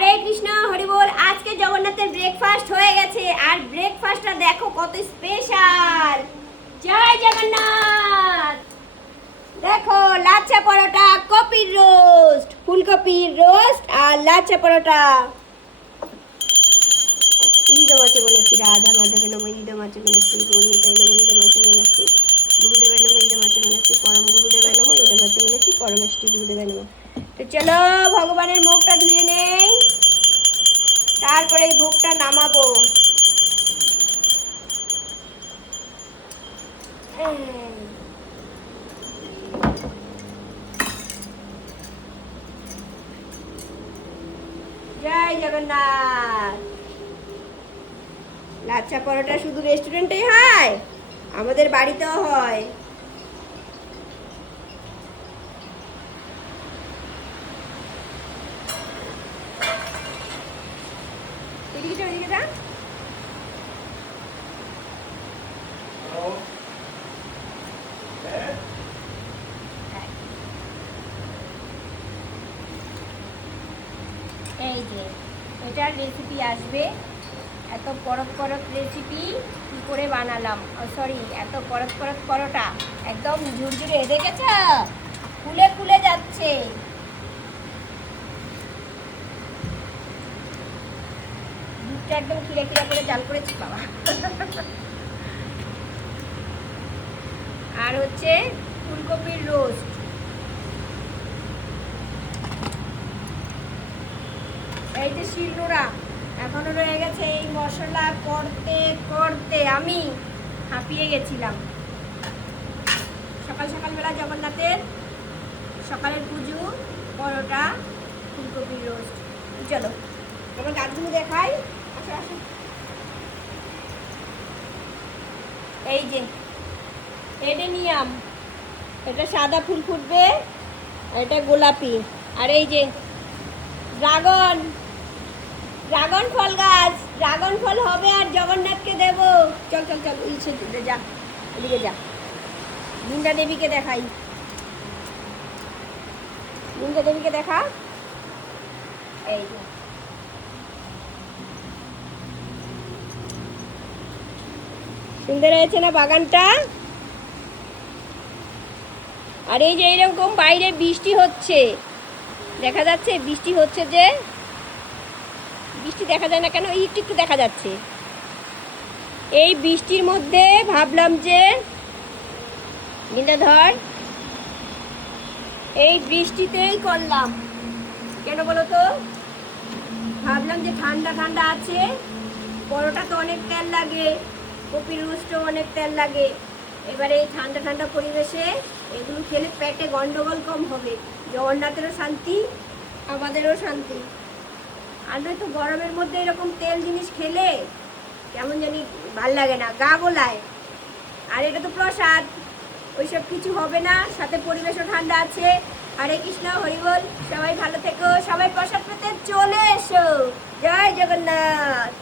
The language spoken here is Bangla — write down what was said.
হরে কৃষ্ণ হরি বল। আজকে জগন্নাথের ব্রেকফাস্ট হয়ে গেছে আর ব্রেকফাস্টটা দেখো কত স্পেশাল। জয় জগন্নাথ। দেখো লাচ্ছা পরোটা, কপির রোস্ট, ফুলকপির রোস্ট আর লাচ্ছা পরোটা। নিদমাচে বনস্তি রাধা মাধবে নম, নিদমাচে বনস্তি গৌরমিতাই নম, নিদমাচে বনস্তি গুরুদেবায় নম, নিদমাচে বনস্তি পরম গুরুদেবায় নম, নিদমাচে বনস্তি পরমেষ্টি গুরুদেবায় নম। তো চলো ভগবানের মুখটা ধুয়ে নেই, তারপরে এই ভোগটা নামাবো। জয় জগন্নাথ। লাচ্ছা পরোটা শুধু রেস্টুরেন্টেই হয়, আমাদের বাড়িতেও হয়। এদিকে ওইদিকে যা। এই যে এটার রেসিপি আসবে, এত পরক পরক রেসিপি কী করে বানালাম, সরি এত পরক পরক পরোটা একদম ঝুরঝুরে, দেখেছ ফুলে ফুলে যাচ্ছে। দুধটা একদম খিরে খিরে করে জাল করেছি বাবা। আর হচ্ছে ফুলকপির রোস্ট। এই যে শিলনোড়া এখনো রয়ে গেছে, এই মশলা করতে করতে আমি হাঁপিয়ে গেছিলাম। সকাল সকালবেলা জগন্নাথের সকালের পুজো, পরোটা, ফুলকপির রোস্ট। চলো তোমার গাছগুলো দেখাই, আসো আসো। এই যে এডেনিয়াম, এটা সাদা ফুল ফুটবে, এটা গোলাপি। আর এই যে ড্রাগন, ড্রাগন ফল গাছ, ড্রাগন ফল হবে আর জগন্নাথকে দেব। চল চল চল ইচ্ছে যা, এদিকে যা, বৃন্দা দেবীকে দেখাই। বৃন্দা দেবীকে দেখা, এই যে সুন্দর হয়েছে না বাগানটা। আর এই যে এইরকম বাইরে বৃষ্টি হচ্ছে, দেখা যাচ্ছে বৃষ্টি হচ্ছে, যে বৃষ্টি দেখা যায় না কেন, একটু একটু দেখা যাচ্ছে। এই বৃষ্টির মধ্যে ভাবলাম যে নিন্দা ধর, এই বৃষ্টিতেই করলাম কেন বলো তো, ভাবলাম যে ঠান্ডা ঠান্ডা আছে, পরোটা তো অনেক তেল লাগে, কপির রোস্টও অনেক তেল লাগে। এবারে এই ঠান্ডা ঠান্ডা পরিবেশে এগুলো খেলে পেটে গন্ডগোল কম হবে, জগন্নাথেরও শান্তি, আমাদেরও শান্তি। আর নয়তো গরমের মধ্যে এরকম তেল জিনিস খেলে কেমন জানি ভাল লাগে না, গা গোলায়। আর এটা তো প্রসাদ, ওইসব কিছু হবে না, সাথে পরিবেশও ঠান্ডা আছে। হরে কৃষ্ণ হরি বল। সবাই ভালো থেকো, সবাই প্রসাদ পেতে চলে এসো। জয় জগন্নাথ।